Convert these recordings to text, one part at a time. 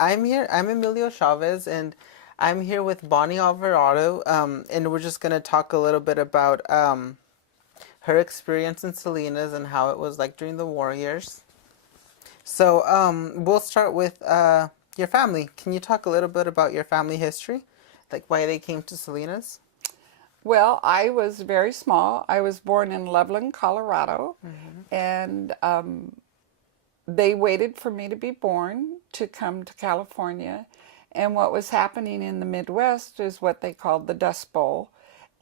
I'm here. I'm Emilio Chavez, and I'm here with Bonnie Alvarado. And we're just gonna talk a little bit about her experience in Salinas and how it was like during the war years. So, we'll start with your family. Can you talk a little bit about your family history, like why they came to Salinas? Well, I was very small. I was born in Loveland, Colorado, Mm-hmm. and they waited for me to be born to come to California. And what was happening in the Midwest is what they called the Dust Bowl.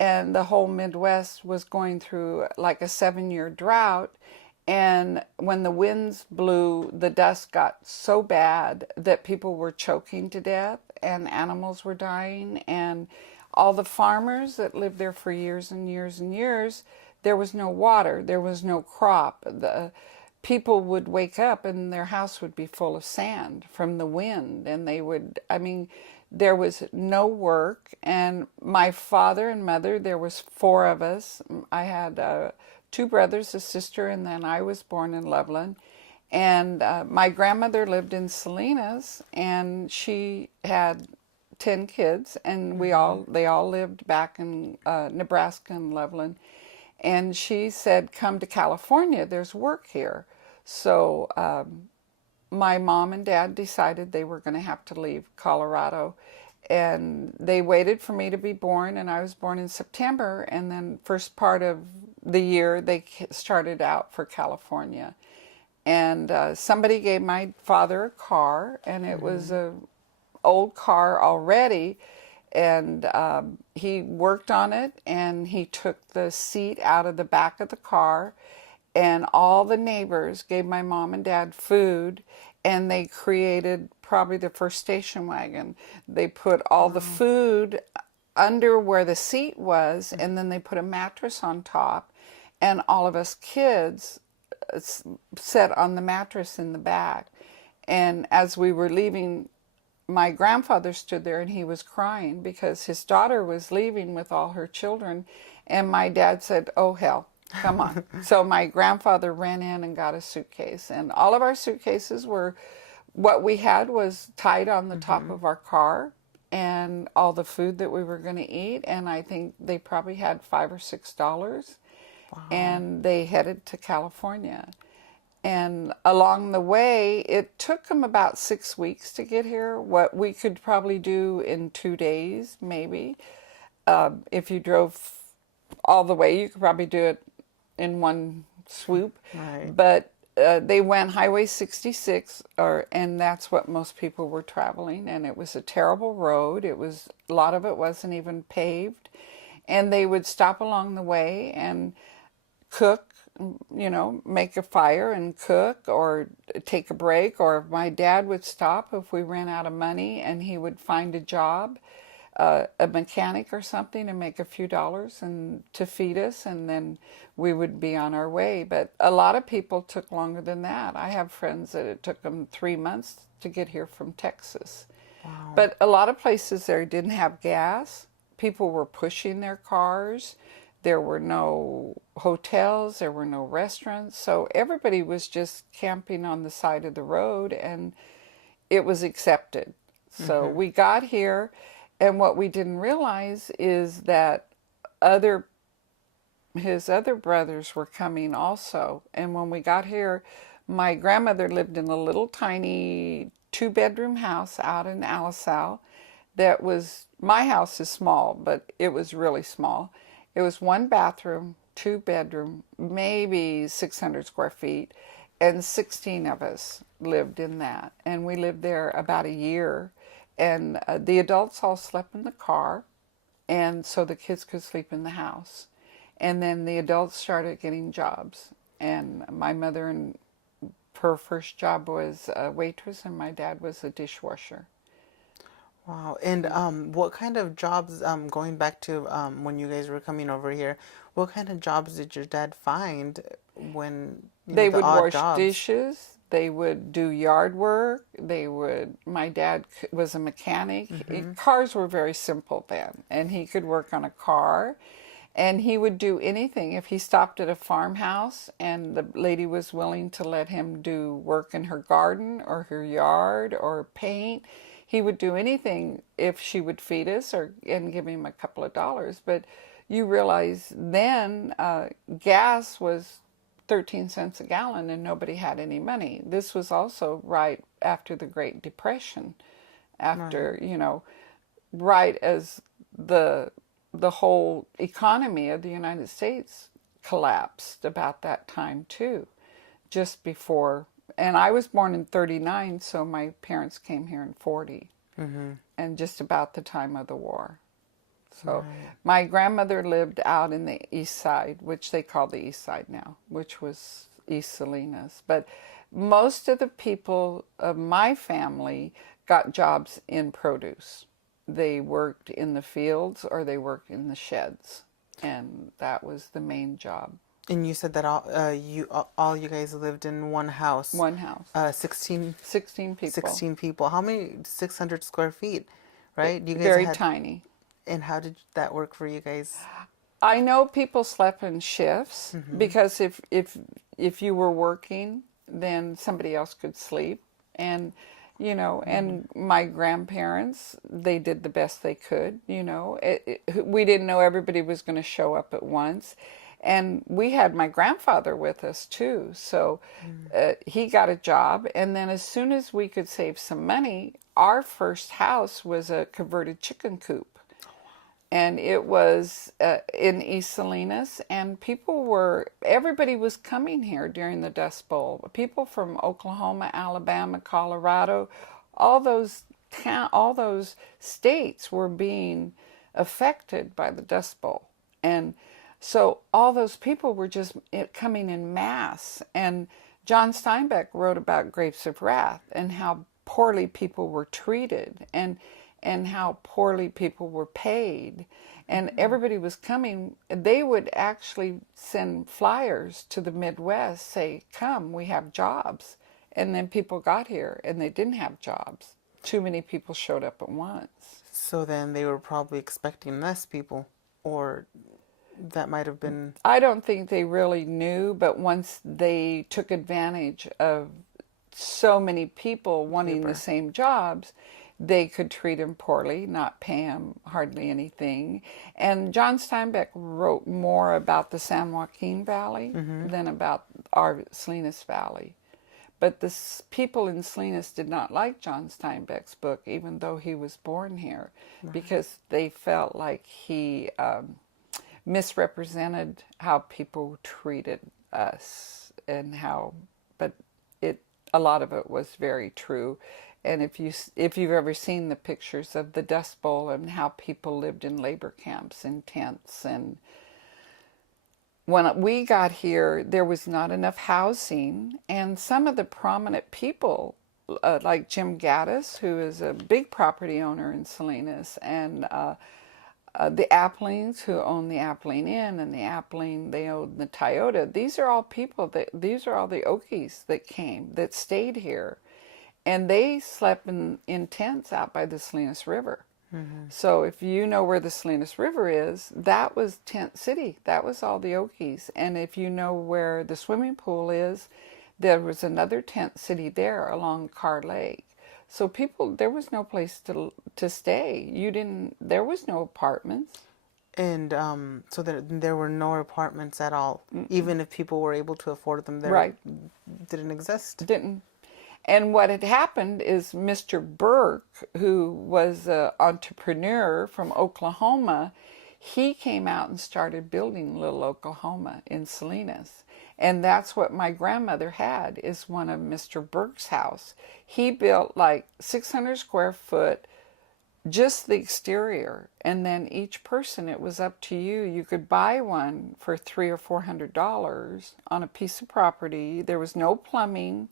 And the whole Midwest was going through like a 7 year drought. And when the winds blew, the dust got so bad that people were choking to death and animals were dying. And all the farmers that lived there for years and years and years, there was no water, there was no crop. The people would wake up and their house would be full of sand from the wind, and they would, I mean, there was no work. And my father and mother, there was four of us. I had two brothers, a sister, and then I was born in Loveland. And my grandmother lived in Salinas, and she had 10 kids, and Mm-hmm. they all lived back in Nebraska and Loveland. And she said, come to California, there's work here. So my mom and dad decided they were going to have to leave Colorado. And they waited for me to be born, and I was born in September. And then first part of the year, they started out for California. And somebody gave my father a car, and it was Mm-hmm. a old car already, and he worked on it, and he took the seat out of the back of the car, and all the neighbors gave my mom and dad food, and they created probably the first station wagon. They put all the Wow. food under where the seat was, and then they put a mattress on top, and all of us kids sat on the mattress in the back. And as we were leaving, my grandfather stood there and he was crying because his daughter was leaving with all her children. And my dad said, oh, hell, come on. So my grandfather ran in and got a suitcase. And all of our suitcases were, what we had was tied on the top Mm-hmm. of our car, and all the food that we were going to eat. And I think they probably had $5 or $6. Wow. And they headed to California. And along the way, it took them about 6 weeks to get here. What we could probably do in 2 days, maybe. If you drove all the way, you could probably do it in one swoop. Right. But they went Highway 66, and that's what most people were traveling. And it was a terrible road. It was, a lot of it wasn't even paved. And they would stop along the way and cook, make a fire and cook, or take a break. Or my dad would stop if we ran out of money, and he would find a job, a mechanic or something, and make a few dollars and to feed us, and then we would be on our way. But a lot of people took longer than that. I have friends that it took them 3 months to get here from Texas. Wow. But a lot of places there didn't have gas. People were pushing their cars. There were no hotels, there were no restaurants. So everybody was just camping on the side of the road, and it was accepted. So Mm-hmm. we got here, and what we didn't realize is that other his other brothers were coming also. And when we got here, my grandmother lived in a little tiny 2 bedroom house out in Alisal. That was, my house is small, but it was really small. It was 1 bathroom, 2 bedroom, maybe 600 square feet, and 16 of us lived in that. And we lived there about a year. And the adults all slept in the car, and so the kids could sleep in the house. And then the adults started getting jobs. And my mother, and her first job was a waitress, and my dad was a dishwasher. Wow. And what kind of jobs, going back to when you guys were coming over here, what kind of jobs did your dad find when, They the would odd wash jobs? dishes. They would do yard work. My dad was a mechanic. Mm-hmm. Cars were very simple then, and he could work on a car. And he would do anything. If he stopped at a farmhouse and the lady was willing to let him do work in her garden or her yard or paint, he would do anything if she would feed us or and give him a couple of dollars. But you realize then gas was 13 cents a gallon and nobody had any money. This was also right after the Great Depression, Right. after, right as the the whole economy of the United States collapsed about that time too, just before. And I was born in 39, so my parents came here in 40, Mm-hmm. and just about the time of the war. So Right. my grandmother lived out in the east side, which they call the east side now, which was East Salinas. But most of the people of my family got jobs in produce. They worked in the fields or they worked in the sheds, and that was the main job. And you said that all you guys lived in one house. One house, 16, 16 people, 16 people. How many? 600 square feet, right? You guys very had, tiny. and how did that work for you guys? I know people slept in shifts Mm-hmm. because if you were working, then somebody else could sleep, and Mm-hmm. and my grandparents, they did the best they could. We didn't know everybody was going to show up at once, and we had my grandfather with us too. So he got a job, and then as soon as we could save some money, our first house was a converted chicken coop, and it was in East Salinas, and everybody was coming here during the Dust Bowl. People from Oklahoma, Alabama, Colorado, all those all those states were being affected by the Dust Bowl, and so all those people were just coming in mass. And John Steinbeck wrote about Grapes of Wrath and how poorly people were treated, and how poorly people were paid. And Mm-hmm. everybody was coming. They would actually send flyers to the Midwest, say, come, we have jobs. And then people got here and they didn't have jobs. Too many people showed up at once. So then they were probably expecting less people, or that might have been I don't think they really knew, but once they took advantage of so many people wanting the labor. same jobs, they could treat them poorly, not pay them hardly anything. And John Steinbeck wrote more about the San Joaquin Valley Mm-hmm. than about our Salinas Valley. But the people in Salinas did not like John Steinbeck's book, even though he was born here, Right. because they felt like he misrepresented how people treated us, and how, but it a lot of it was very true. And if you've ever seen the pictures of the Dust Bowl and how people lived in labor camps in tents, and when we got here, there was not enough housing, and some of the prominent people, like Jim Gaddis, who is a big property owner in Salinas, and the Applings, who own the Appling Inn, and the Appling, they own the Toyota. These are all these are all the Okies that stayed here. And they slept in tents out by the Salinas River. Mm-hmm. So if you know where the Salinas River is, that was Tent City. That was all the Okies. And if you know where the swimming pool is, there was another tent city there along Carr Lake. So there was no place to stay. There was no apartments. And so there were no apartments at all. Even if people were able to afford them, there Right. didn't exist. Didn't. And what had happened is Mr. Burke, who was an entrepreneur from Oklahoma, he came out and started building Little Oklahoma in Salinas. And that's what my grandmother had, is one of Mr. Burke's house. He built like 600 square foot, just the exterior, and then each person, it was up to you. You could buy one for $300 or $400 on a piece of property. There was no plumbing.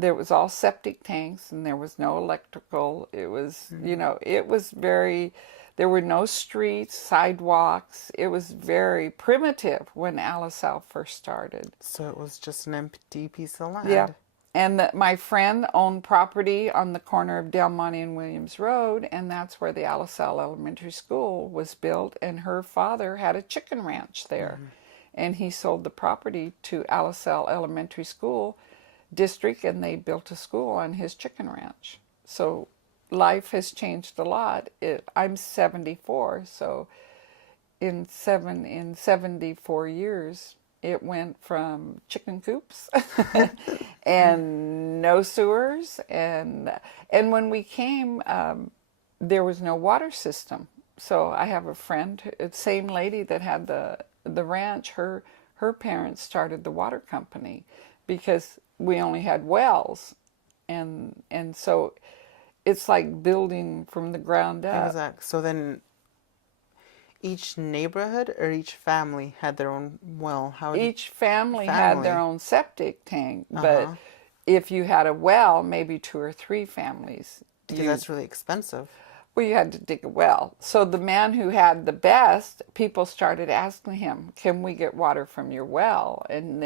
There was all septic tanks, and there was no electrical. It was, Mm-hmm. it was very, there were no streets, sidewalks. It was very primitive when Alisal first started. So it was just an empty piece of Yeah, land. And that my friend owned property on the corner of Del Monte and Williams Road, and that's where the Alisal Elementary School was built. And her father had a chicken ranch there, Mm-hmm. and he sold the property to Alisal Elementary School District, and they built a school on his chicken ranch. So life has changed a lot. I'm 74, so in 74 years, it went from chicken coops and no sewers, and when we came, there was no water system. So I have a friend, same lady that had the ranch. Her parents started the water company because we only had wells, and so it's like building from the ground up. Exact. So then each neighborhood or each family had their own well. How did Each family had their family? own septic tank, but Uh-huh. if you had a well, maybe two or three families Because used. that's really expensive. Well, you had to dig a well. So the man who had the best, people started asking him, "Can we get water from your well?" And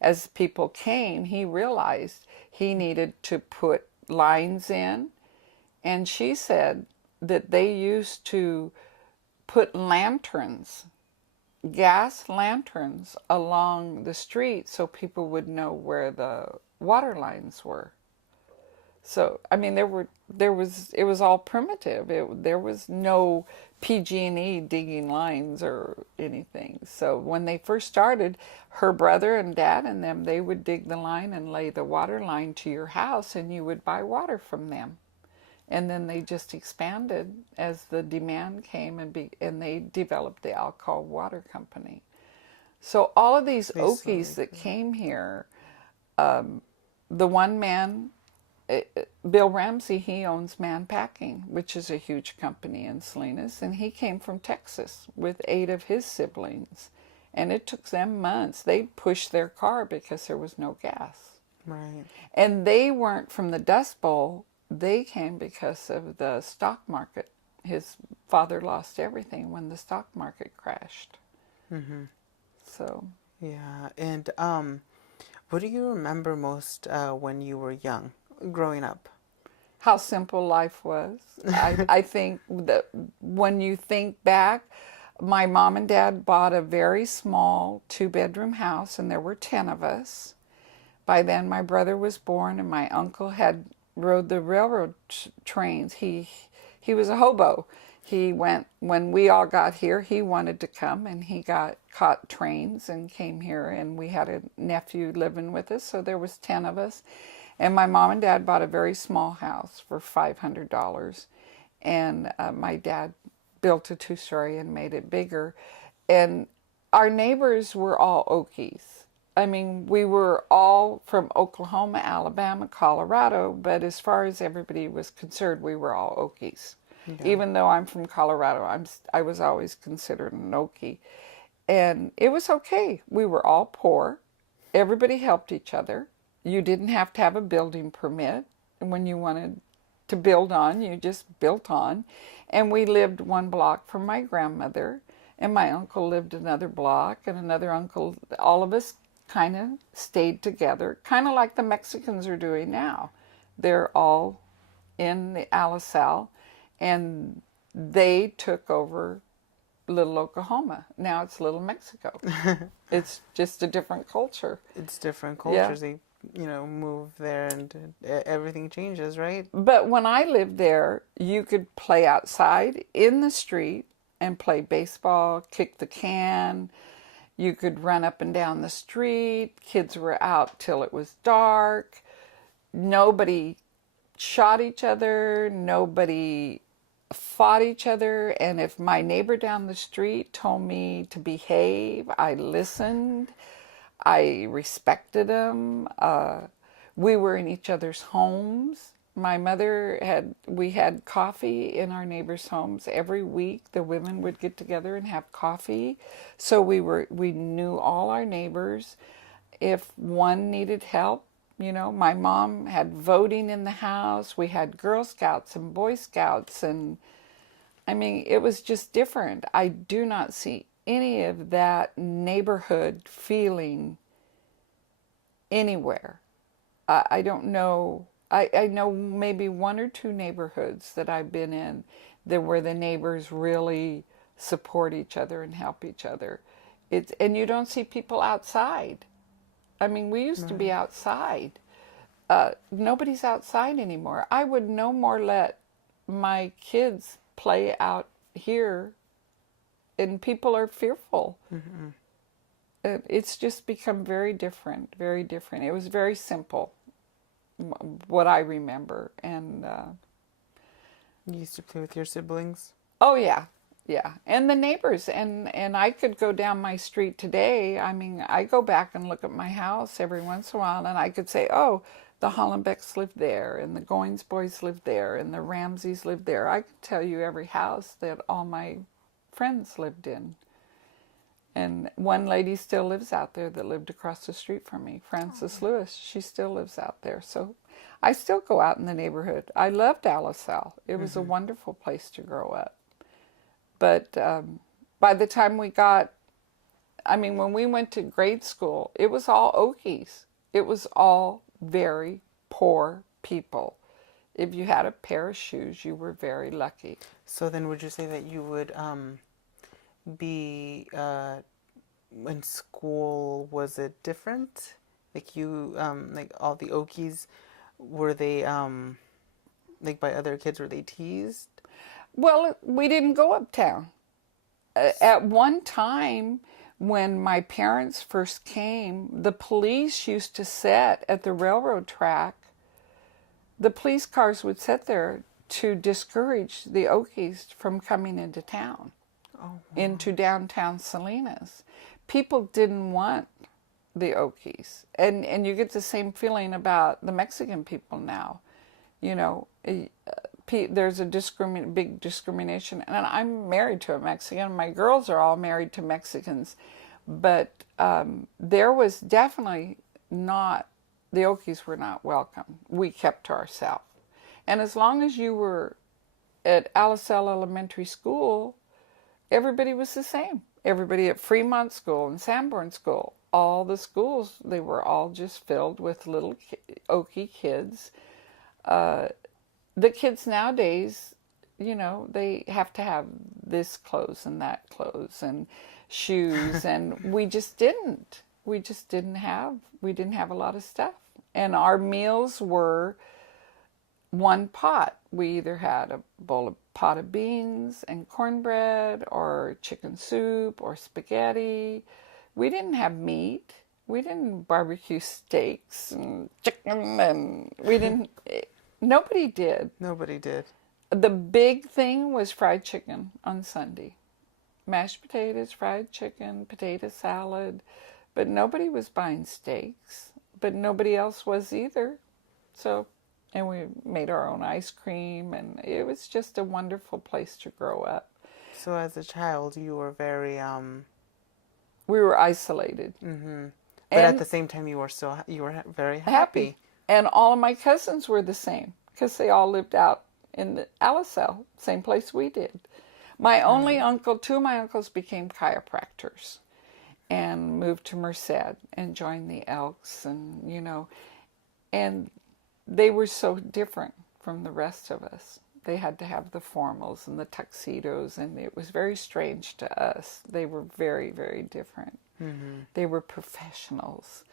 as people came, he realized he needed to put lines in. And she said that they used to put lanterns, gas lanterns, along the street so people would know where the water lines were. So I mean, it was all primitive. There was no PG&E digging lines or anything. So when they first started, her brother and dad and them, they would dig the line and lay the water line to your house, and you would buy water from them. And then they just expanded as the demand came, and they developed the Alcoa Water Company. So all of these Okies Basically. that came here, the one man, Bill Ramsey, he owns Man Packing, which is a huge company in Salinas, and he came from Texas with 8 of his siblings. And it took them months. They pushed their car because there was no gas. Right. And they weren't from the Dust Bowl. They came because of the stock market. His father lost everything when the stock market crashed. Mm-hmm. So Yeah. And what do you remember most when you were young, growing up? how simple life was. I think that when you think back, my mom and dad bought a very small 2-bedroom house, and there were 10 of us. By then, my brother was born, and my uncle had rode the railroad trains. He was a hobo. He went when we all got here. He wanted to come, and he got caught trains and came here. And we had a nephew living with us, so there was 10 of us. And my mom and dad bought a very small house for $500, and my dad built a 2-story and made it bigger. And our neighbors were all Okies. I mean, we were all from Oklahoma, Alabama, Colorado, but as far as everybody was concerned, we were all Okies. Yeah. Even though I'm from Colorado, I was always considered an Okie. And it was okay. We were all poor. Everybody helped each other. You didn't have to have a building permit. And when you wanted to build on, you just built on. And we lived 1 block from my grandmother, and my uncle lived another block, and another uncle. All of us kind of stayed together, kind of like the Mexicans are doing now. They're all in the Alisal, and they took over Little Oklahoma. Now it's Little Mexico. It's just a different culture. It's different Yeah. cultures. They, move there and everything changes, right? But when I lived there, you could play outside in the street and play baseball, kick the can. You could run up and down the street. Kids were out till it was dark. Nobody shot each other. Nobody fought each other. And if my neighbor down the street told me to behave, I listened. I respected them. We were in each other's homes. We had coffee in our neighbors' homes every week. The women would get together and have coffee. So we knew all our neighbors. If one needed help, my mom had voting in the house. We had Girl Scouts and Boy Scouts, and I mean, it was just different. I do not see any of that neighborhood feeling anywhere. I don't know. I know maybe one or two neighborhoods that I've been in that where the neighbors really support each other and help each other. And you don't see people outside. I mean, we used to be Right. outside. Nobody's outside anymore. I would no more let my kids play out here, and people are fearful. Mm-hmm. It's just become very different, very different. It was very simple, what I remember. And You used to play with your siblings? oh yeah, yeah, and the neighbors, and I could go down my street today. I mean, I go back and look at my house every once in a while, and I could say, oh, the Hollenbecks lived there, and the Goins boys lived there, and the Ramseys lived there. I could tell you every house that all my friends lived in. And one lady still lives out there that lived across the street from me, Frances Lewis. She still lives out there. So I still go out in the neighborhood. I loved Alisal. It was a Mm-hmm. wonderful place to grow up. But by the time we got, I mean, when we went to grade school, it was all Okies. It was all very poor people. If you had a pair of shoes, you were very lucky. So then, would you say that you would be in school? Was it different? Like you, like all the Okies, were they like by other kids? Were they teased? Well, we didn't go uptown. At one time, when my parents first came, the police used to sit at the railroad track. The police cars would sit there to discourage the Okies from coming into town, Oh, wow. into downtown Salinas. People didn't want the Okies. And you get the same feeling about the Mexican people now. You know, there's a big discrimination. And I'm married to a Mexican. My girls are all married to Mexicans. But there was definitely not, the Okies were not welcome. We kept to ourselves. And as long as you were at Alisal Elementary School, everybody was the same. Everybody at Fremont School and Sanborn School, all the schools, they were all just filled with little Okie kids. The kids nowadays, you know, they have to have this clothes and that clothes and shoes, and we just didn't. We didn't have a lot of stuff. And our meals were one pot. We either had a pot of beans and cornbread, or chicken soup, or spaghetti. We didn't have meat. We didn't barbecue steaks and chicken, and we didn't. Nobody did. Nobody did. The big thing was fried chicken on Sunday. Mashed potatoes, fried chicken, potato salad. But nobody was buying steaks. But nobody else was either. So, and we made our own ice cream, and it was just a wonderful place to grow up. So as a child, you were very We were isolated mm-hmm. But at and the same time, you were very happy. happy. And all of my cousins were the same because they all lived out in the Alisal, same place we did. My only uncle, two of my uncles became chiropractors and moved to Merced and joined the Elks, and and they were so different from the rest of us. They had to have the formals and the tuxedos, and it was very strange to us. They were very, very different. Mm-hmm. They were professionals.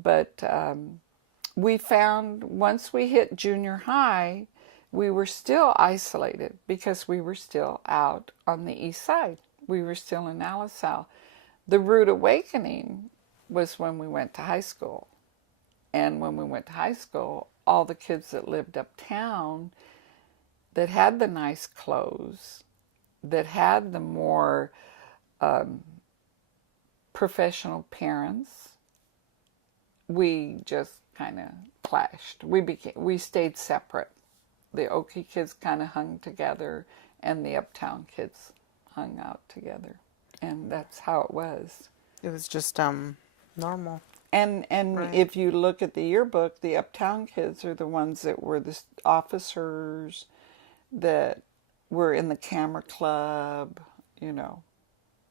But we found once we hit junior high, we were still isolated because we were still out on the east side. We were still in Alisal. The rude awakening was when we went to high school. And when we went to high school, all the kids that lived uptown that had the nice clothes, that had the more professional parents, we just kind of clashed. We stayed separate. The Okie kids kind of hung together, and the uptown kids hung out together, and that's how it was. It was just normal. And Right. if you look at the yearbook, the uptown kids are the ones that were the officers, that were in the camera club,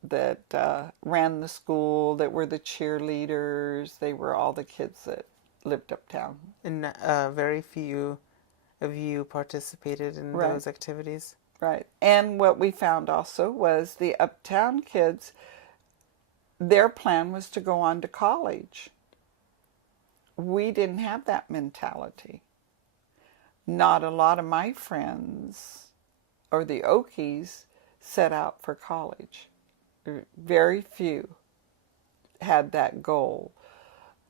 that ran the school, that were the cheerleaders. They were all the kids that lived uptown. And very few of you participated in Right, those activities. right. And what we found also was the uptown kids, their plan was to go on to college. We didn't have that mentality. Not a lot of my friends or the Okies set out for college. Very few had that goal.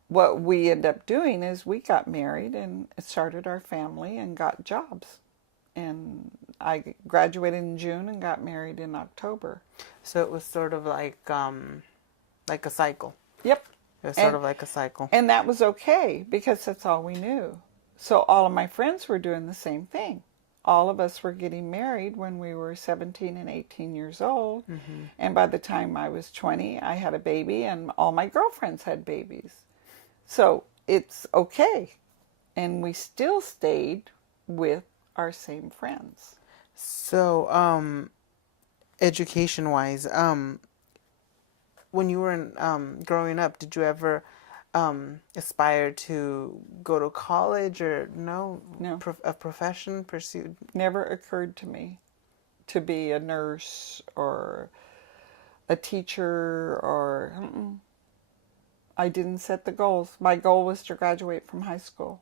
What we ended up doing is we got married and started our family and got jobs. And I graduated in June and got married in October. So it was sort of like a cycle. Yep. It was sort And of like a cycle. and that was okay because that's all we knew. So all of my friends were doing the same thing. All of us were getting married when we were 17 and 18 years old. Mm-hmm. And by the time I was 20, I had a baby and all my girlfriends had babies. So it's okay. And we still stayed with our same friends. So, education-wise, when you were growing up, did you ever aspire to go to college or No, a profession pursued? never occurred to me to be a nurse or a teacher or I didn't set the goals. My goal was to graduate from high school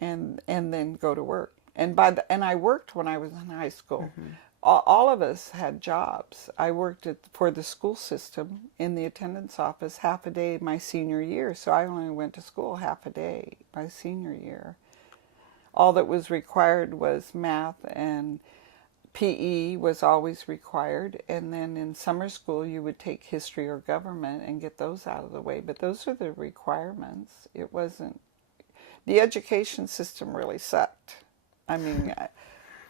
and then go to work. And I worked when I was in high school. Mm-hmm. All of us had jobs. I worked for the school system in the attendance office half a day my senior year, so I only went to school half a day my senior year. All that was required was math, and PE was always required, and then in summer school you would take history or government and get those out of the way. But those are the requirements. It wasn't, the education system really sucked. I mean,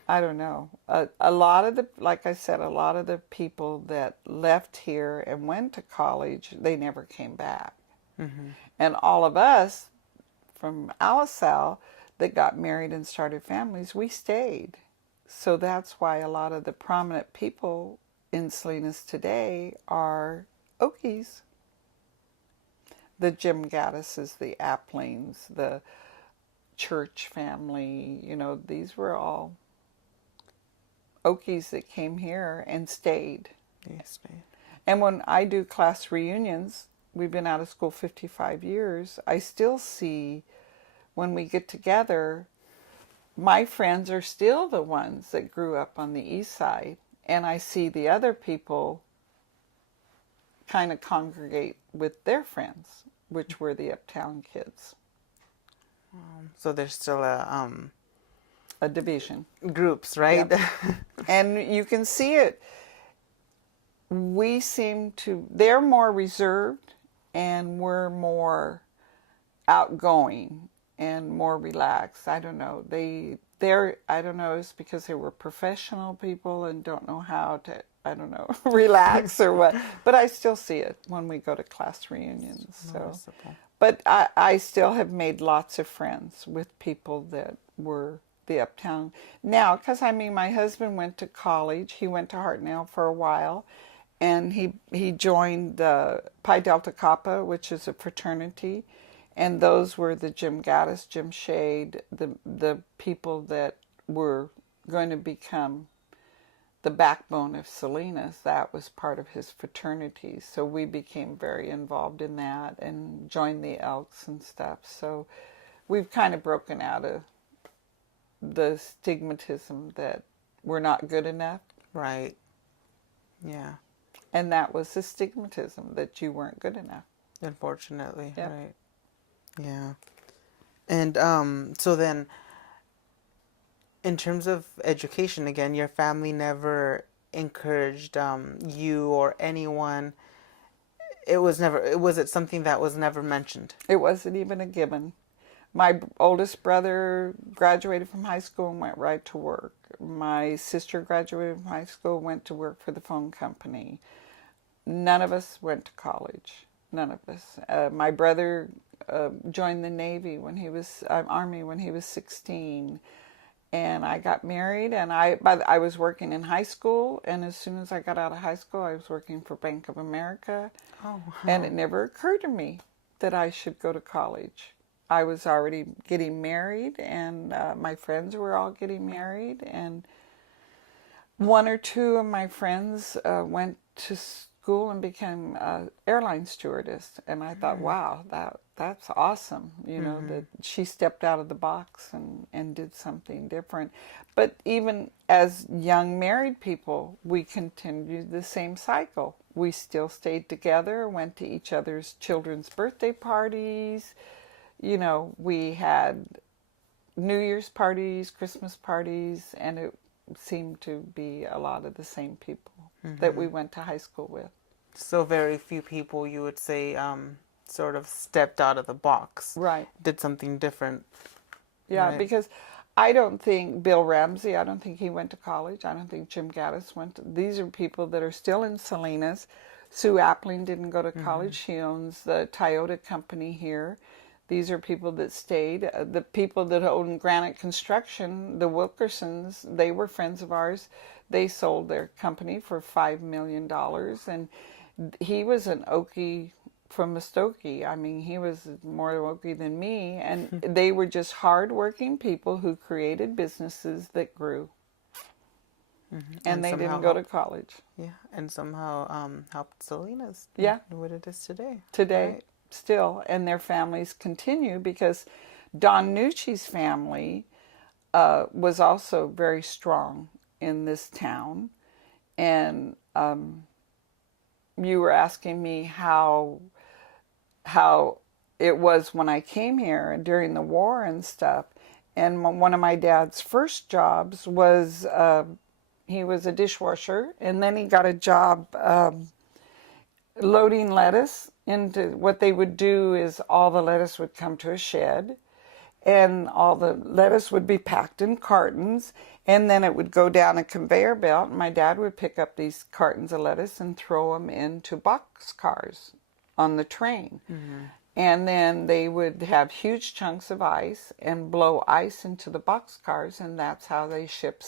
I don't know. A lot of the, like I said, a lot of the people that left here and went to college, they never came back. Mm-hmm. And all of us from Alisal that got married and started families, we stayed. So that's why a lot of the prominent people in Salinas today are Okies. The Jim Gattises, the Applings, the Church family, these were all Okies that came here and stayed. Yes, ma'am. And when I do class reunions, we've been out of school 55 years, I still see when we get together, my friends are still the ones that grew up on the east side. And I see the other people kind of congregate with their friends, which were the uptown kids. So there's still A division. groups, right? Yep. And you can see it. They're more reserved and we're more outgoing and more relaxed. I don't know. I don't know, it's because they were professional people and don't know how to, I don't know, relax or what. But I still see it when we go to class reunions. So, but I still have made lots of friends with people that were the uptown. Now, because my husband went to college. He went to Hartnell for a while. And he joined Pi Delta Kappa, which is a fraternity. And those were the Jim Gaddis, Jim Shade, the people that were going to become the backbone of Salinas. That was part of his fraternity. So we became very involved in that and joined the Elks and stuff. So we've kind of broken out of the stigmatism that we're not good enough. Right. Yeah. And that was the stigmatism, that you weren't good enough. Unfortunately, Yep. right. Yeah. And so then, in terms of education, again, your family never encouraged you or anyone. Was it something that was never mentioned? It wasn't even a given. My oldest brother graduated from high school and went right to work. My sister graduated from high school, went to work for the phone company. None of us went to college. None of us. My brother joined the Navy Army when he was 16. And I got married, and I was working in high school, and as soon as I got out of high school, I was working for Bank of America. Oh, wow. And it never occurred to me that I should go to college. I was already getting married, and my friends were all getting married, and one or two of my friends went to school and became airline stewardess, and I thought, wow, that's awesome. You know, that she stepped out of the box and did something different. But even as young married people, we continued the same cycle. We still stayed together, went to each other's children's birthday parties. You know, we had New Year's parties, Christmas parties, and it seemed to be a lot of the same people that we went to high school with. So very few people, you would say, sort of stepped out of the box, Right. did something different. Yeah, Right. because I don't think Bill Ramsey, I don't think he went to college. I don't think Jim Gaddis went to, these are people that are still in Salinas. Sue Appling didn't go to college. She owns the Toyota company here. These are people that stayed. The people that own Granite Construction, the Wilkersons, they were friends of ours. They sold their company for $5 million. And he was an Okie from Muskogee. I mean, he was more Okie than me. And they were just hardworking people who created businesses that grew. And they didn't go to college. Yeah, and somehow helped Salinas. Yeah. What it is today. Today, Right. still, and their families continue because Don Nucci's family was also very strong in this town. And you were asking me how it was when I came here during the war and stuff. And one of my dad's first jobs was he was a dishwasher, and then he got a job loading lettuce into what they would do is all the lettuce would come to a shed, and all the lettuce would be packed in cartons, and then it would go down a conveyor belt. And my dad would pick up these cartons of lettuce and throw them into box cars on the train. And then they would have huge chunks of ice and blow ice into the boxcars, and that's how they shipped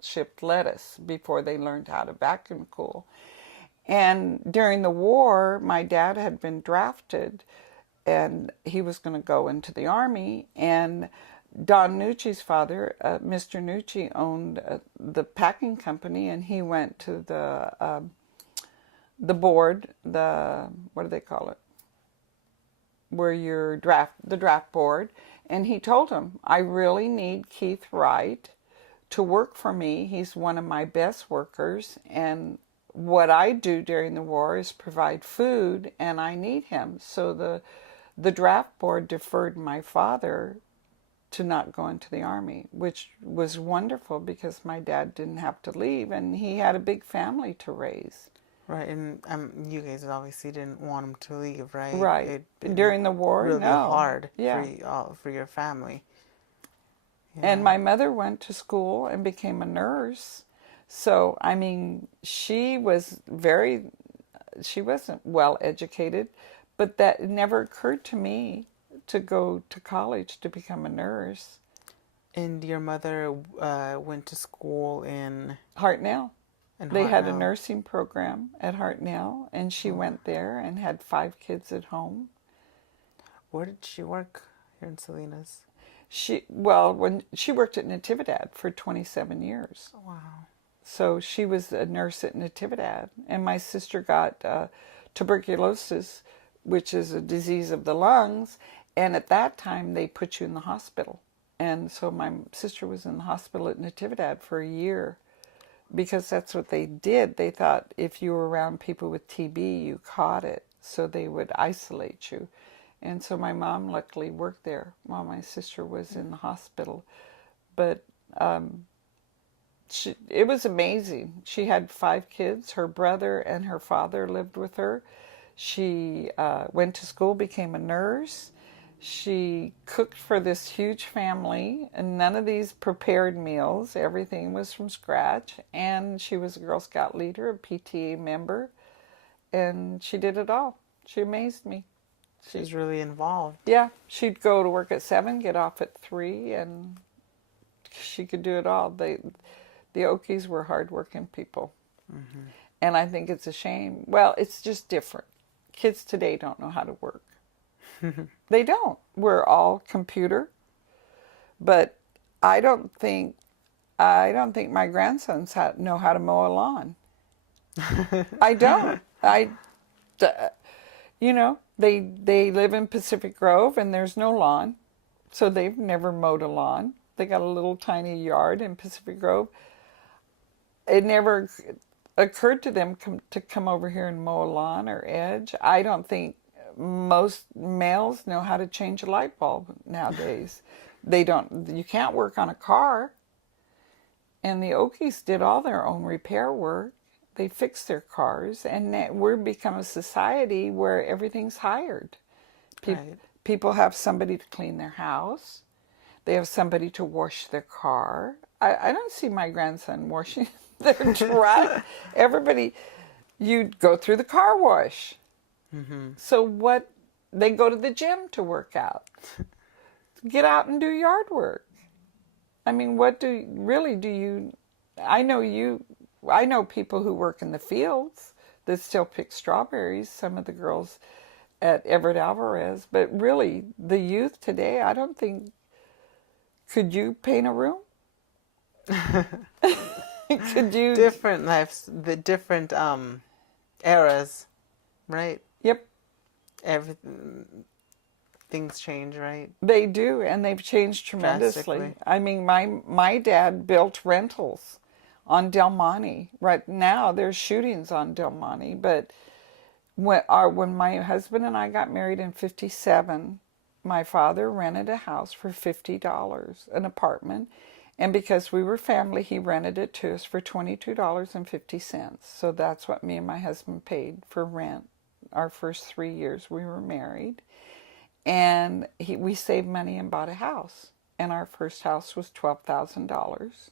shipped lettuce before they learned how to vacuum cool. And during the war, my dad had been drafted, and he was going to go into the Army. And Don Nucci's father, Mr. Nucci, owned the packing company, and he went to the board, what do they call it? Where your the draft board, and he told him, I really need Keith Wright to work for me. He's one of my best workers, and what I do during the war is provide food, and I need him. So the draft board deferred my father to not go into the Army, which was wonderful because my dad didn't have to leave, and he had a big family to raise. Right, and you guys obviously didn't want him to leave, right? Right. During the war, really no. hard Yeah. for your family. Yeah. And my mother went to school and became a nurse. So, I mean, she wasn't well educated, but that never occurred to me to go to college to become a nurse. And your mother went to school in Hartnell. They had a Hartnell. nursing program at Hartnell, and she went there and had 5 kids at home. Where did she work here in Salinas? When she worked at Natividad for 27 years. Wow. So she was a nurse at Natividad, and my sister got tuberculosis, which is a disease of the lungs, and at that time they put you in the hospital. And so my sister was in the hospital at Natividad for a year because that's what they did. They thought if you were around people with TB, you caught it, so they would isolate you. And so my mom luckily worked there while my sister was in the hospital. But it was amazing. She had 5 kids. Her brother and her father lived with her. She went to school, became a nurse. She cooked for this huge family, and none of these prepared meals. Everything was from scratch. And she was a Girl Scout leader, a PTA member, and she did it all. She amazed me. She's really involved. Yeah, she'd go to work at 7, get off at 3, and she could do it all. The Okies were hardworking people. Mm-hmm. And I think it's a shame. Well, it's just different. Kids today don't know how to work. They don't. We're all computer. But I don't think my grandsons know how to mow a lawn. I don't. D- they live in Pacific Grove and there's no lawn, so they've never mowed a lawn. They got a little tiny yard in Pacific Grove. It never occurred to them to come over here and mow a lawn or edge. I don't think most males know how to change a light bulb nowadays. They don't. You can't work on a car. And the Okies did all their own repair work. They fixed their cars, and we've become a society where everything's hired. Right. People have somebody to clean their house. They have somebody to wash their car. I don't see my grandson washing their truck. Everybody, you go through the car wash. So what? They go to the gym to work out. Get out and do yard work. I mean, what do you? I know people who work in the fields that still pick strawberries. Some of the girls at Everett Alvarez, but really, the youth today, I don't think. Could you paint a room? Could you? Different lives, the different eras, right? Yep, Everything, things change, right? they do, and they've changed tremendously. Drastically. I mean, my dad built rentals on Del Monte. Right now, there's shootings on Del Monte, but when my husband and I got married in '57, my father rented a house for $50, an apartment, and because we were family, he rented it to us for $22.50. So that's what me and my husband paid for rent our first 3 years we were married. And we saved money and bought a house. And our first house was $12,000.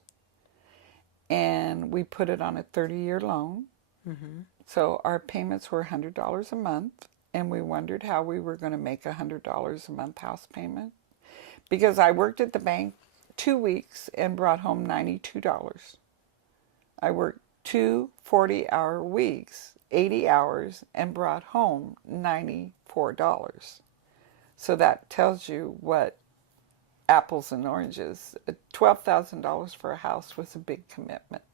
And we put it on a 30-year loan. So our payments were $100 a month. And we wondered how we were going to make $100 a month house payment. Because I worked at the bank 2 weeks and brought home $92. I worked 2 40-hour weeks, 80 hours, and brought home $94. So that tells you what apples and oranges. $12,000 for a house was a big commitment.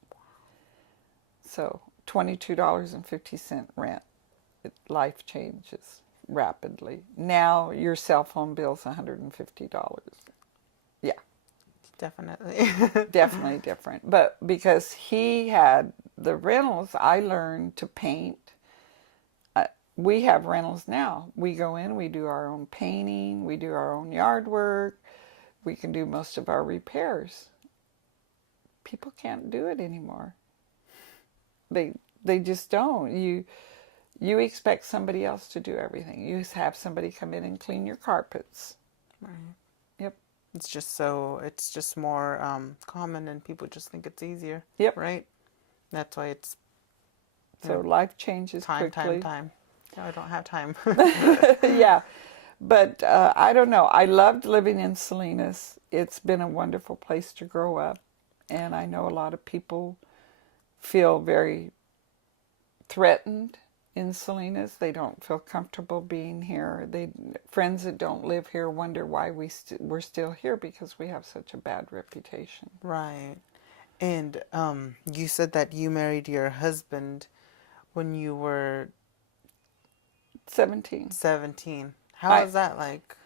So $22.50 rent. Life changes rapidly. Now your cell phone bill's $150. Yeah, Definitely. definitely different. But because he had the rentals, I learned to paint. We have rentals now. We go in, we do our own painting, we do our own yard work, we can do most of our repairs. People can't do it anymore. They just don't. You expect somebody else to do everything. You have somebody come in and clean your carpets. Right. Yep. It's just more common, and people just think it's easier. Yep. Right. That's why it's So life changes time. quickly. No, I don't have time. Yeah. But I don't know. I loved living in Salinas. It's been a wonderful place to grow up. And I know a lot of people feel very threatened in Salinas. They don't feel comfortable being here. Friends that don't live here wonder why we're still here, because we have such a bad reputation. Right. And you said that you married your husband when you were 17. 17. How was that like?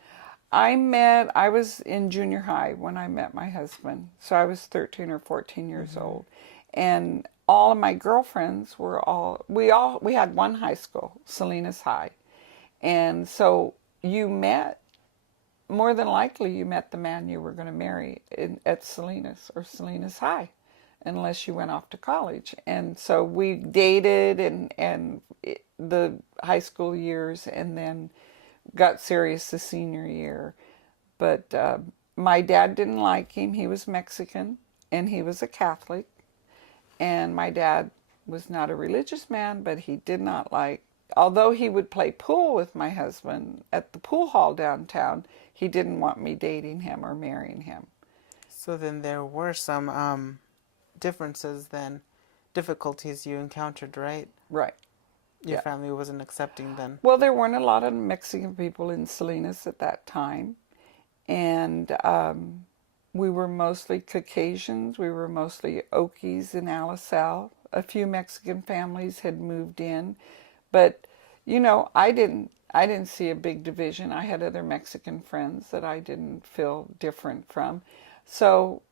I was in junior high when I met my husband. So I was 13 or 14 years old. And all of my girlfriends we had one high school, Salinas High. And so more than likely you met the man you were going to marry at Salinas or Salinas High, unless you went off to college. And so we dated and the high school years, and then got serious the senior year. But my dad didn't like him. He was Mexican, and he was a Catholic. And my dad was not a religious man, but he did not like, although he would play pool with my husband at the pool hall downtown, he didn't want me dating him or marrying him. So then there were some differences then, difficulties you encountered, right? Right. Your Yeah. family wasn't accepting then. Well, there weren't a lot of Mexican people in Salinas at that time. And we were mostly Caucasians. We were mostly Okies in Alisal. A few Mexican families had moved in, but I didn't see a big division. I had other Mexican friends that I didn't feel different from. So,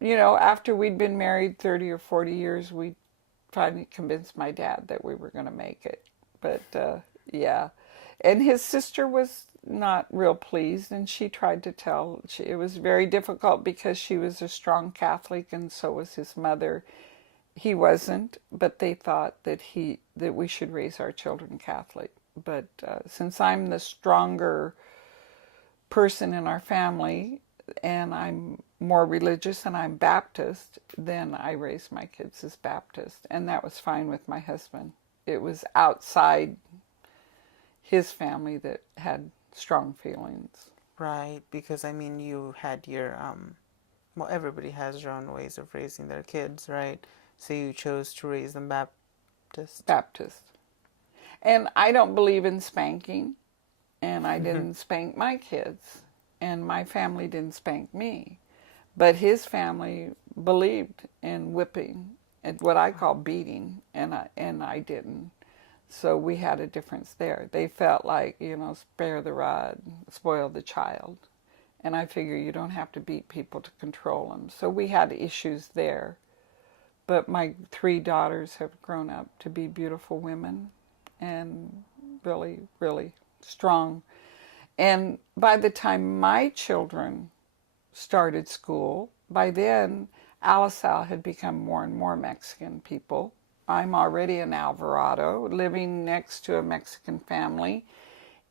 after we'd been married 30 or 40 years, we finally convinced my dad that we were going to make it. But yeah. And his sister was not real pleased, and she tried to tell. It was very difficult because she was a strong Catholic, and so was his mother. He wasn't, but they thought that we should raise our children Catholic. But since I'm the stronger person in our family, and I'm more religious and I'm Baptist, then I raised my kids as Baptist, and that was fine with my husband. It was outside his family that had strong feelings. Right, because I mean, you had your well, everybody has their own ways of raising their kids, right? So you chose to raise them Baptist. Baptist. And I don't believe in spanking, and I didn't spank my kids, and my family didn't spank me. But his family believed in whipping, and what I call beating, and I didn't. So we had a difference there. They felt like, spare the rod, spoil the child. And I figure you don't have to beat people to control them. So we had issues there. But my 3 daughters have grown up to be beautiful women and really, really strong. And by the time my children started school, by then Alisal had become more and more Mexican people. I'm already in Alvarado, living next to a Mexican family,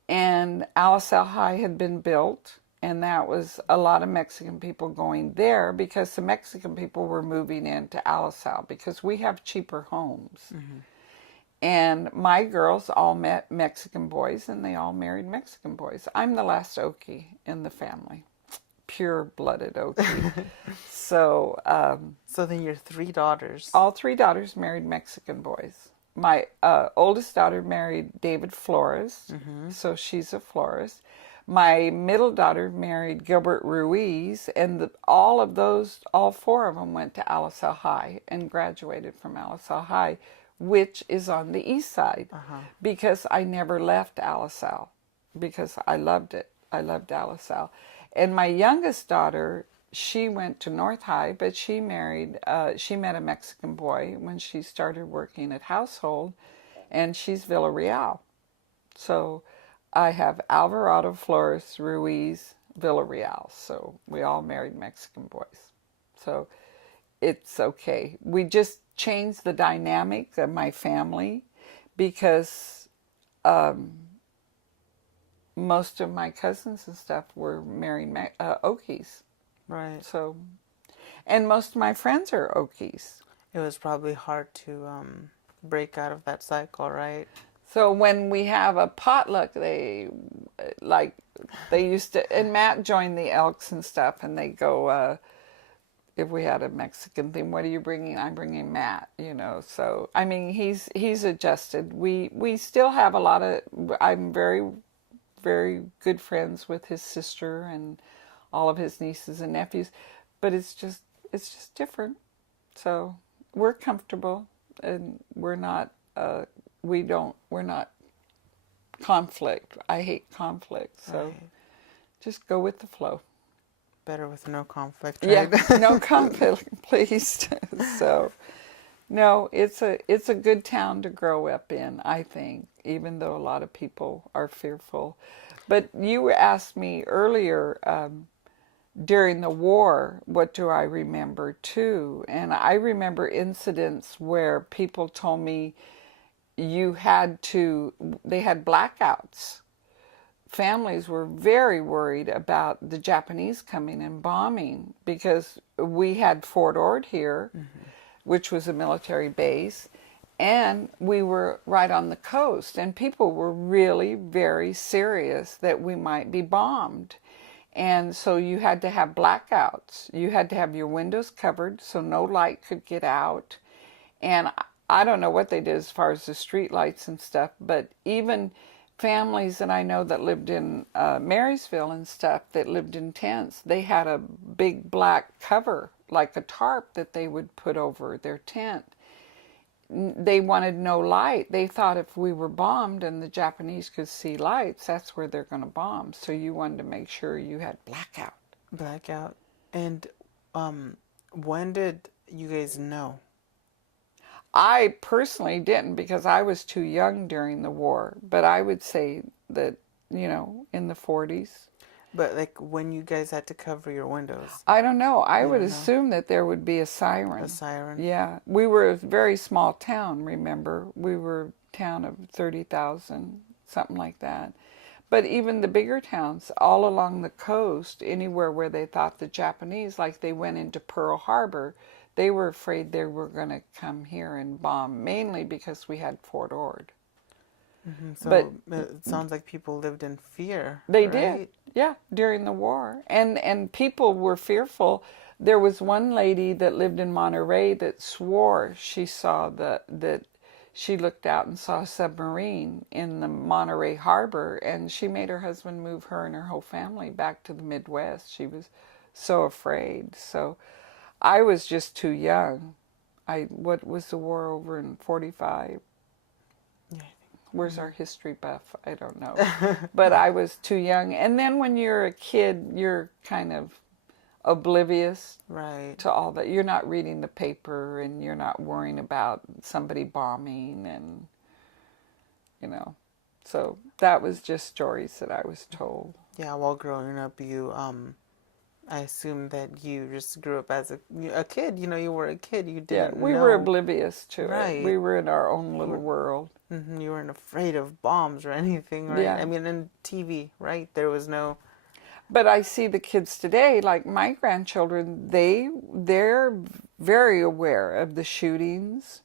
and Alisal High had been built, and that was a lot of Mexican people going there because the Mexican people were moving into Alisal because we have cheaper homes. Mm-hmm. And my girls all met Mexican boys, and they all married Mexican boys. I'm the last Okie in the family, pure-blooded Okie. So, so then your 3 daughters. All 3 daughters married Mexican boys. My oldest daughter married David Flores, so she's a florist. My middle daughter married Gilbert Ruiz, and all 4 of them went to Alisal High and graduated from Alisal High, which is on the east side, because I never left Alisal, because I loved it. I loved Alisal. And my youngest daughter, she went to North High, but she met a Mexican boy when she started working at Household, and she's Villarreal. So I have Alvarado, Flores, Ruiz, Villarreal. So we all married Mexican boys. So it's okay. We just changed the dynamic of my family because most of my cousins and stuff were married Okies. Right. So, and most of my friends are Okies. It was probably hard to break out of that cycle, right? So when we have a potluck, they used to, and Matt joined the Elks and stuff, and they go, if we had a Mexican thing, what are you bringing? I'm bringing Matt, So, I mean, he's adjusted. We still have a lot of, I'm very, very good friends with his sister and all of his nieces and nephews, but it's just different. So we're comfortable, and we're not conflict. I hate conflict, so Right. just go with the flow. Better with no conflict, right? Yeah, no conflict, please. So, no, it's a good town to grow up in, I think, even though a lot of people are fearful. But you asked me earlier, during the war, what do I remember too? And I remember incidents where people told me they had blackouts. Families were very worried about the Japanese coming and bombing because we had Fort Ord here, which was a military base, and we were right on the coast, and people were really very serious that we might be bombed. And so you had to have blackouts. You had to have your windows covered so no light could get out. And I don't know what they did as far as the street lights and stuff, but even families that I know that lived in Marysville and stuff that lived in tents, they had a big black cover, like a tarp, that they would put over their tent. They wanted no light. They thought if we were bombed and the Japanese could see lights, that's where they're going to bomb. So you wanted to make sure you had blackout. Blackout. And when did you guys know? I personally didn't because I was too young during the war, but I would say that, in the 40s. But like when you guys had to cover your windows, I don't know. I you would don't know. assume that there would be a A siren. siren. Yeah. We were a very small town, remember? We were a town of 30,000, something like that. But even the bigger towns all along the coast, anywhere where they thought the Japanese, like they went into Pearl Harbor, they were afraid they were going to come here and bomb, mainly because we had Fort Ord. So But it sounds like people lived in fear, they did, right? yeah, during the war, and people were fearful. There was one lady that lived in Monterey that swore she saw that she looked out and saw a submarine in the Monterey harbor, and she made her husband move her and her whole family back to the Midwest. She was so afraid. So I was just too young. What was the war over in 45? Yeah. Where's our history buff? I don't know. But I was too young. And then when you're a kid, you're kind of oblivious Right. to all that. You're not reading the paper and you're not worrying about somebody bombing and, So that was just stories that I was told. Yeah, while growing up, I assume that you just grew up as a kid. You were a kid. You Yeah, didn't we were know. oblivious to it. Right. We were in our own little world. You weren't afraid of bombs or anything, right? Yeah. I mean, in TV, right? There was no. But I see the kids today, like my grandchildren, they're very aware of the shootings,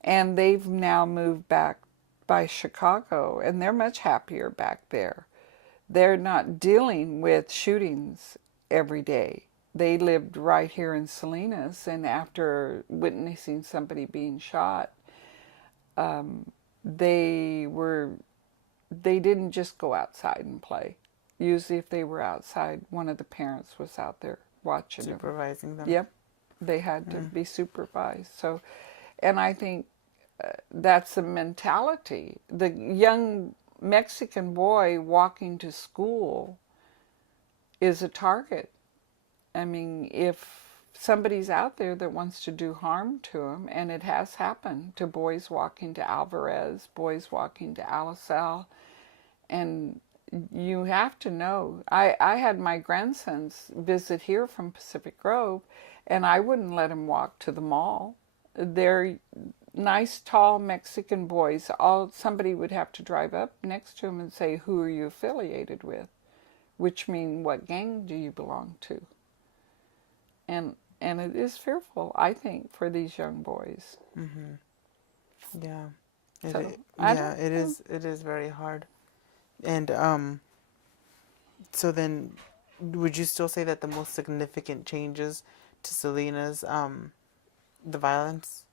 and they've now moved back by Chicago, and they're much happier back there. They're not dealing with shootings every day. They lived right here in Salinas, and after witnessing somebody being shot, they didn't just go outside and play. Usually if they were outside, one of the parents was out there watching them. Supervising them. Yep, they had to be supervised. So, and I think that's a mentality. The young Mexican boy walking to school is a target. I mean, if somebody's out there that wants to do harm to him, and it has happened to boys walking to Alvarez, boys walking to Alisal, and you have to know. I had my grandsons visit here from Pacific Grove, and I wouldn't let them walk to the mall. They're nice, tall Mexican boys. Somebody would have to drive up next to them and say, "Who are you affiliated with?" Which means, what gang do you belong to? And it is fearful, I think, for these young boys. Yeah. So, It is very hard. And so then, would you still say that the most significant changes to Selena's the violence?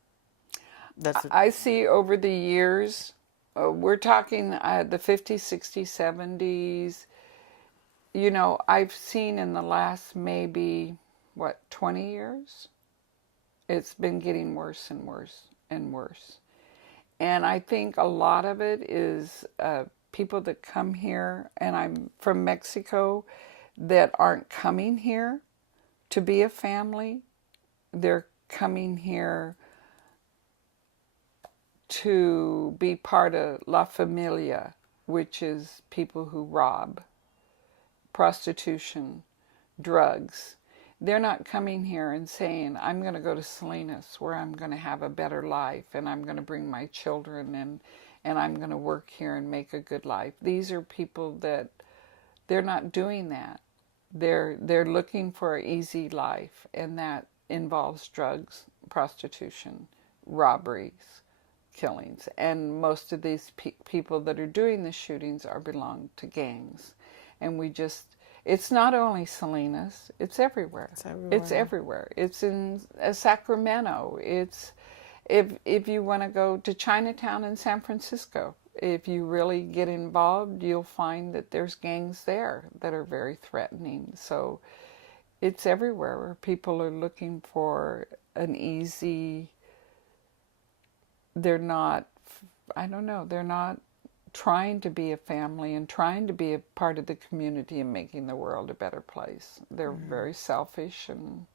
I see over the years, we're talking the 50s, 60s, 70s. I've seen in the last maybe 20 years, it's been getting worse and worse and worse. And I think a lot of it is people that come here, and I'm from Mexico, that aren't coming here to be a family. They're coming here to be part of La Familia, which is people who rob, prostitution, drugs. They're not coming here and saying, "I'm going to go to Salinas where I'm going to have a better life and I'm going to bring my children and I'm going to work here and make a good life." These are people that they're not doing that. They're looking for an easy life, and that involves drugs, prostitution, robberies, killings. And most of these people that are doing the shootings belong to gangs. And it's not only Salinas, it's everywhere. It's everywhere. It's everywhere. It's in Sacramento. If you want to go to Chinatown in San Francisco, if you really get involved, you'll find that there's gangs there that are very threatening. So it's everywhere where people are looking for an easy, they're not, I don't know, they're not trying to be a family and trying to be a part of the community and making the world a better place. They're very selfish, and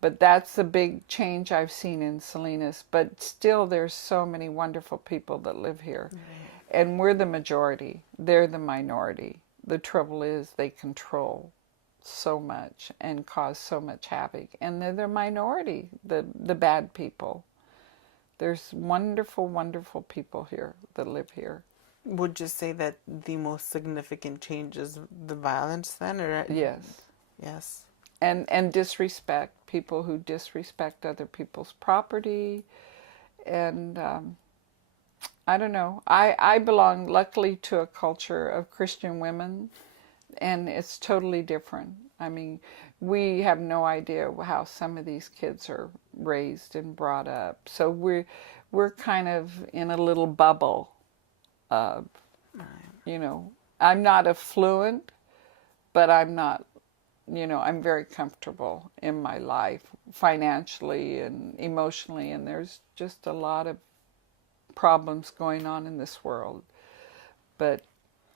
but that's the big change I've seen in Salinas. But still, there's so many wonderful people that live here. And we're the majority. They're the minority. The trouble is they control so much and cause so much havoc. And they're the minority, the bad people. There's wonderful, wonderful people here that live here. Would you say that the most significant change is the violence then, or? Yes. Yes. And disrespect, people who disrespect other people's property. And I don't know. I belong, luckily, to a culture of Christian women, and it's totally different. I mean, we have no idea how some of these kids are raised and brought up. So we're kind of in a little bubble of, you know, I'm not affluent, but I'm not, you know, I'm very comfortable in my life financially and emotionally, and there's just a lot of problems going on in this world. But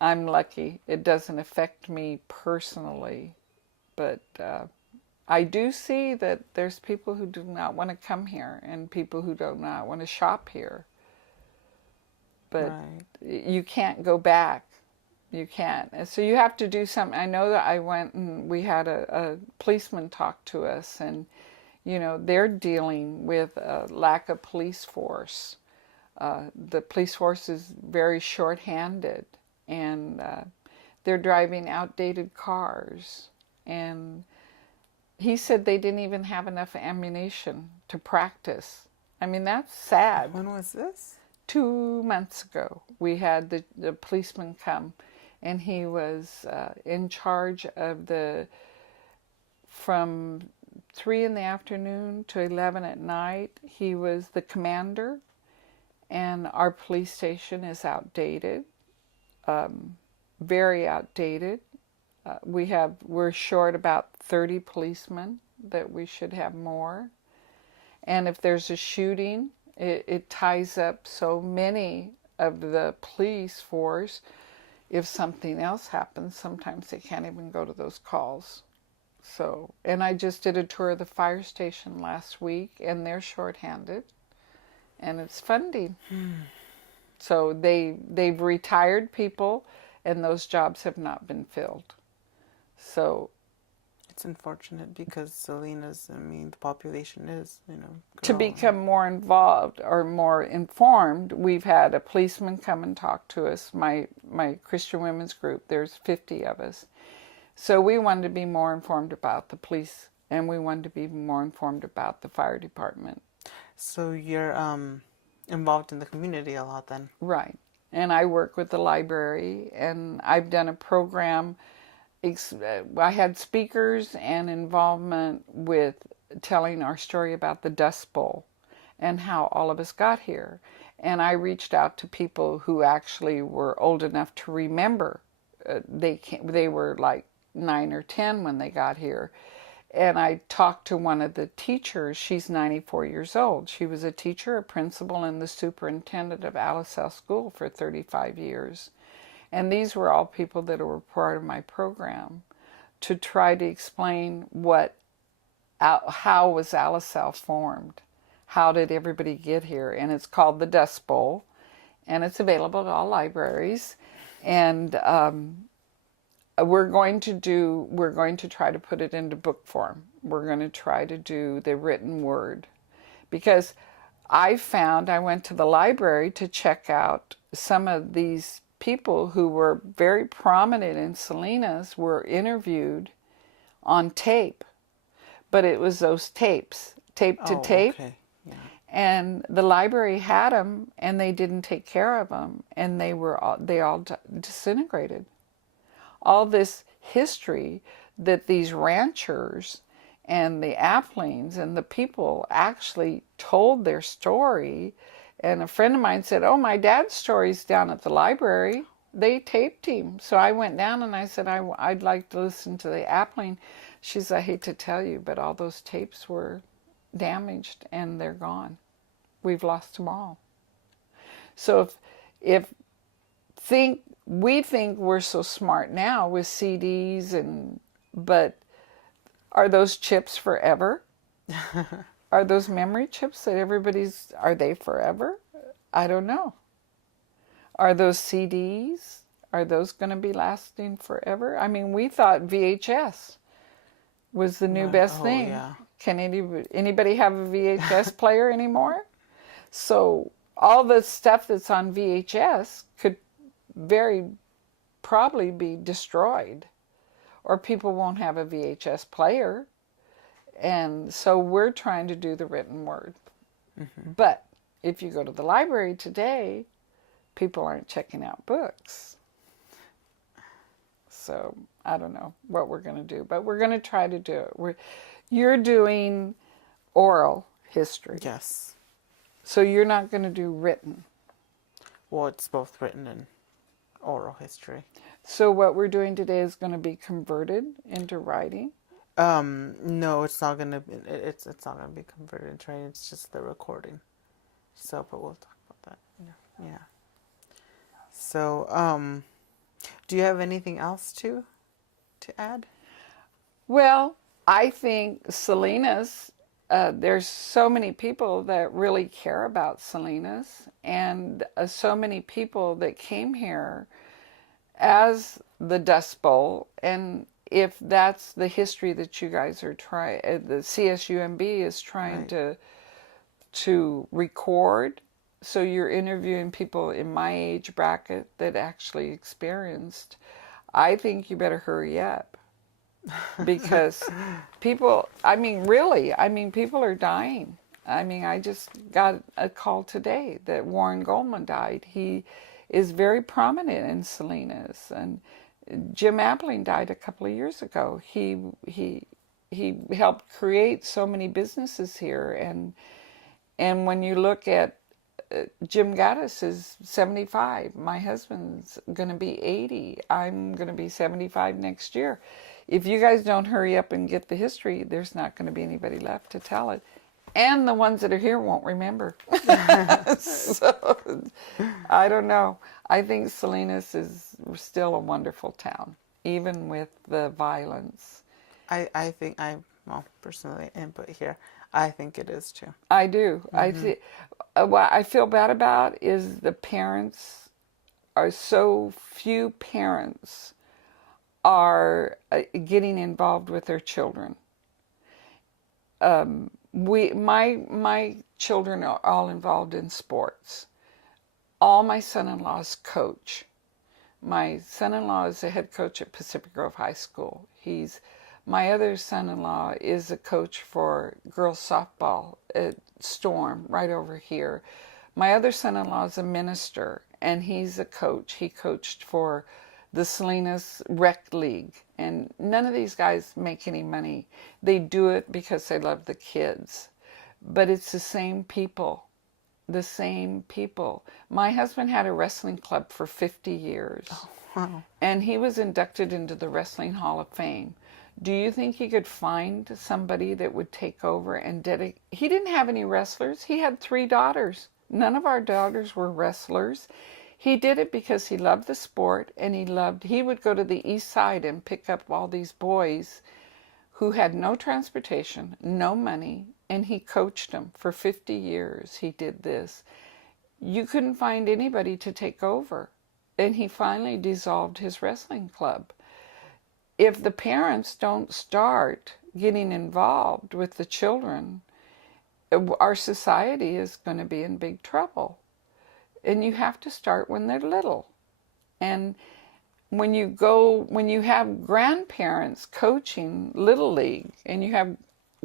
I'm lucky. It doesn't affect me personally. But I do see that there's people who do not want to come here and people who do not want to shop here. But you can't go back. You can't. And so you have to do something. I know that I went and we had a policeman talk to us, and, you know, they're dealing with a lack of police force. The police force is very short-handed, and they're driving outdated cars. And he said they didn't even have enough ammunition to practice. I mean, that's sad. When was this? 2 months ago, we had the policeman come, and he was in charge of from 3 in the afternoon to 11 at night. He was the commander, and our police station is outdated, very outdated. We're short about 30 policemen, that we should have more. And if there's a shooting, it ties up so many of the police force. If something else happens, sometimes they can't even go to those calls. So, and I just did a tour of the fire station last week, and they're shorthanded, and it's funding. So they've retired people, and those jobs have not been filled. So it's unfortunate because Salinas, I mean, the population is, you know, to growing. become more involved or more informed, we've had a policeman come and talk to us. My Christian women's group, there's 50 of us. So we wanted to be more informed about the police, and we wanted to be more informed about the fire department. So you're involved in the community a lot then? Right. And I work with the library, and I've done a program. I had speakers and involvement with telling our story about the Dust Bowl and how all of us got here. And I reached out to people who actually were old enough to remember. They were like 9 or 10 when they got here. And I talked to one of the teachers. She's 94 years old. She was a teacher, a principal, and the superintendent of Alisal School for 35 years. And these were all people that were part of my program to try to explain how was Alisal formed? How did everybody get here? And it's called the Dust Bowl, and it's available at all libraries. And we're going to try to put it into book form. We're going to try to do the written word, because I went to the library to check out some of these people who were very prominent in Salinas were interviewed on tape, but it was those tapes, tape to tape. Okay. Yeah. And the library had them, and they didn't take care of them, and they all disintegrated. All this history that these ranchers and the Applings and the people actually told their story. And a friend of mine said, "Oh, my dad's story's down at the library." They taped him. So I went down and I said, I'd like to listen to the Appling. She said, "I hate to tell you, but all those tapes were damaged and they're gone. We've lost them all." So if we think we're so smart now with CDs, but are those chips forever? Are those memory chips that are they forever? I don't know. Are those CDs? Are those going to be lasting forever? I mean, we thought VHS was the new best Oh, thing. yeah. Can anybody have a VHS player anymore? So all the stuff that's on VHS could very probably be destroyed, or people won't have a VHS player. And so we're trying to do the written word. But if you go to the library today, people aren't checking out books. So I don't know what we're going to do, but we're going to try to do it. You're doing oral history. Yes. So you're not going to do written. Well, it's both written and oral history. So what we're doing today is going to be converted into writing. No, it's not gonna be. It's not gonna be converted into writing. It's just the recording. So, but we'll talk about that. Yeah. So, do you have anything else to add? Well, I think Salinas, there's so many people that really care about Salinas, and so many people that came here as the Dust Bowl. And if that's the history that you guys are trying, the CSUMB is trying to record, so you're interviewing people in my age bracket that actually experienced, I think you better hurry up. Because people, people are dying. I mean, I just got a call today that Warren Goldman died. He is very prominent in Salinas, and Jim Appling died a couple of years ago. He helped create so many businesses here, and when you look at Jim Gaddis is 75. My husband's going to be 80. I'm going to be 75 next year. If you guys don't hurry up and get the history, there's not going to be anybody left to tell it. And the ones that are here won't remember. So, I don't know. I think Salinas is still a wonderful town, even with the violence. I think personally, input here. I think it is too. I do. What I feel bad about is the parents are so few parents are getting involved with their children. My children are all involved in sports. All my son-in-laws coach. My son-in-law is the head coach at Pacific Grove High School. My other son-in-law is a coach for girls softball at Storm, right over here. My other son-in-law is a minister, and he's a coach. He coached for the Salinas Rec League. And none of these guys make any money. They do it because they love the kids. But it's the same people. The same people. My husband had a wrestling club for 50 years. Oh, wow. And he was inducted into the Wrestling Hall of Fame. Do you think he could find somebody that would take over and dedicate? He didn't have any wrestlers. He had 3 daughters. None of our daughters were wrestlers. He did it because he loved the sport, and he would go to the east side and pick up all these boys who had no transportation, no money, and he coached them for 50 years. He did this. You couldn't find anybody to take over, and he finally dissolved his wrestling club. If the parents don't start getting involved with the children, our society is going to be in big trouble. And you have to start when they're little. And when you have grandparents coaching Little League, and you have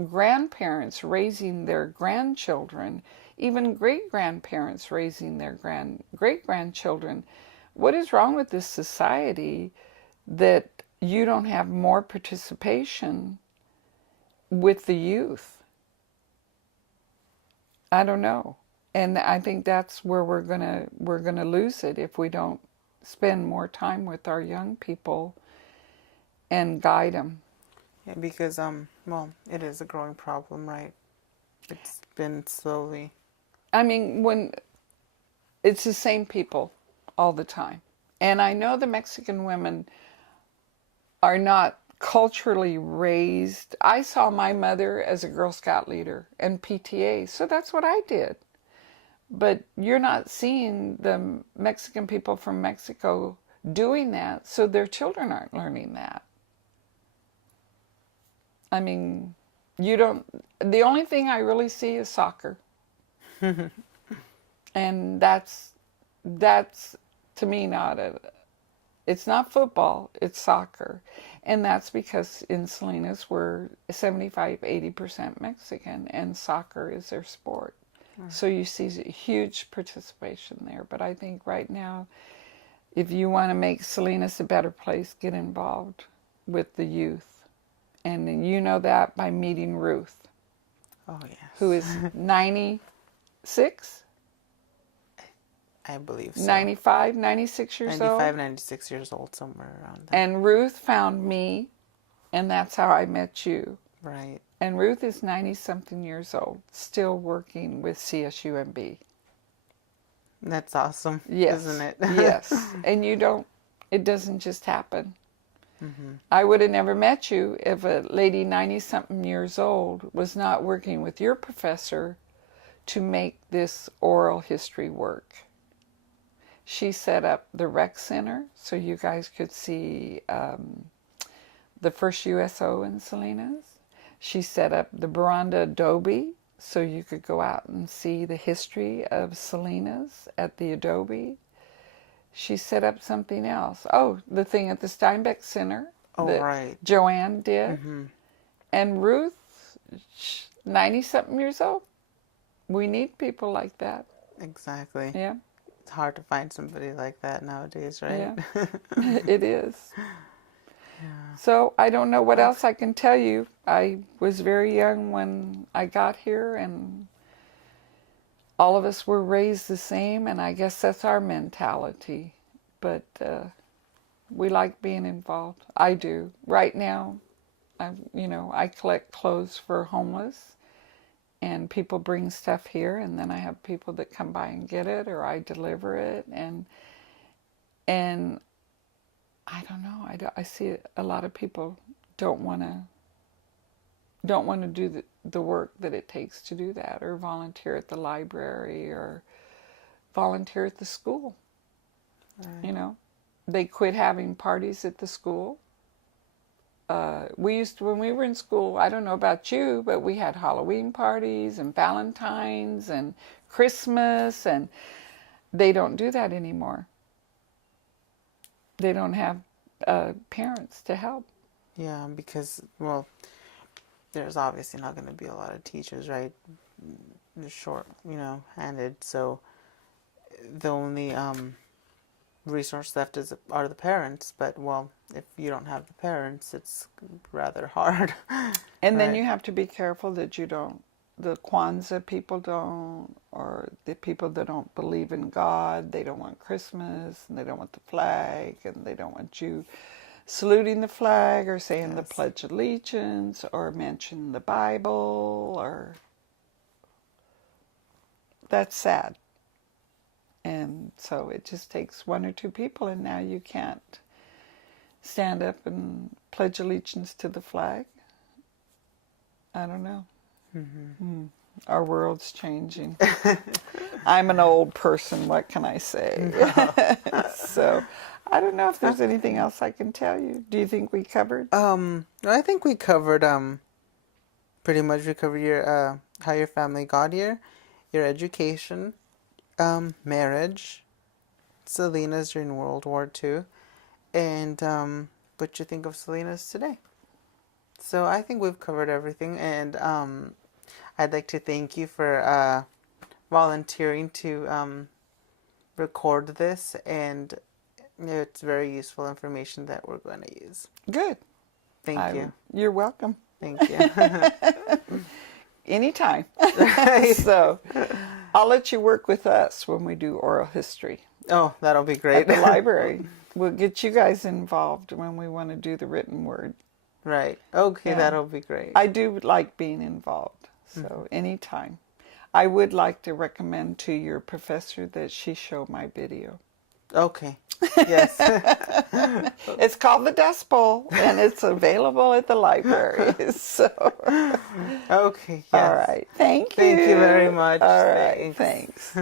grandparents raising their grandchildren, even great-grandparents raising their great-grandchildren, what is wrong with this society that you don't have more participation with the youth. I don't know. And I think that's where we're gonna lose it if we don't spend more time with our young people and guide them. Yeah, because well, it is a growing problem, right? It's been slowly. I mean, when it's the same people all the time. And I know the Mexican women are not culturally raised. I saw my mother as a Girl Scout leader and PTA, so that's what I did. But you're not seeing the Mexican people from Mexico doing that, so their children aren't learning that. I mean, you don't, the only thing I really see is soccer. And that's to me not a, it's not football, it's soccer. And that's because in Salinas we're 75-80% Mexican and soccer is their sport. So you see huge participation there. But I think right now, if you want to make Salinas a better place, get involved with the youth. And you know that by meeting Ruth, Oh who yes, is 96, I believe so. 95, 96 years 95, old. 96 years old, somewhere around that. And Ruth found me, and that's how I met you. Right. And Ruth is 90-something years old, still working with CSUMB. That's awesome, Yes, isn't it? yes. And it doesn't just happen. I would have never met you if a lady 90-something years old was not working with your professor to make this oral history work. She set up the rec center so you guys could see the first USO in Salinas. She set up the Baranda Adobe so you could go out and see the history of Salinas at the Adobe. She set up something else. Oh, the thing at the Steinbeck Center Oh, that right. Joanne did. And Ruth, 90-something years old. We need people like that. Exactly. Yeah, It's hard to find somebody like that nowadays, right? yeah. It is. So I don't know what else I can tell you. I was very young when I got here, and all of us were raised the same, and I guess that's our mentality. But we like being involved. I do. Right now, I collect clothes for homeless, and people bring stuff here, and then I have people that come by and get it, or I deliver it, and I don't know. I see a lot of people don't want to do the work that it takes to do that, or volunteer at the library, or volunteer at the school. Right. They quit having parties at the school. We used to, when we were in school, I don't know about you, but we had Halloween parties and Valentine's and Christmas, and they don't do that anymore. They don't have parents to help. Yeah, because, well, there's obviously not going to be a lot of teachers, right? They're short, handed. So the only resource left are the parents. But, well, if you don't have the parents, it's rather hard. And then Right. you have to be careful that the Kwanzaa people don't, or the people that don't believe in God, they don't want Christmas, and they don't want the flag, and they don't want you saluting the flag, or saying the Yes. Pledge of Allegiance, or mention the Bible, or that's sad. And so it just takes one or two people, and now you can't stand up and pledge allegiance to the flag. I don't know. Our world's changing. I'm an old person, what can I say? So I don't know if there's anything else I can tell you. Do you think we covered? I think we covered pretty much we covered your how your family got here, your education, marriage, Salinas during World War II, and what you think of Salinas today. So I think we've covered everything, and I'd like to thank you for volunteering to record this, and it's very useful information that we're going to use. Good. Thank you. You're welcome. Thank you. Anytime. So I'll let you work with us when we do oral history Oh, that'll be at great. the library. We'll get you guys involved when we want to do the written word. Right. Okay, Yeah. that'll be great. I do like being involved, so anytime. I would like to recommend to your professor that she show my video. Okay. Yes. It's called The Dust Bowl, and it's available at the library. So, Okay, all yes. right. Thank you. Thank you very much. All right. Thanks.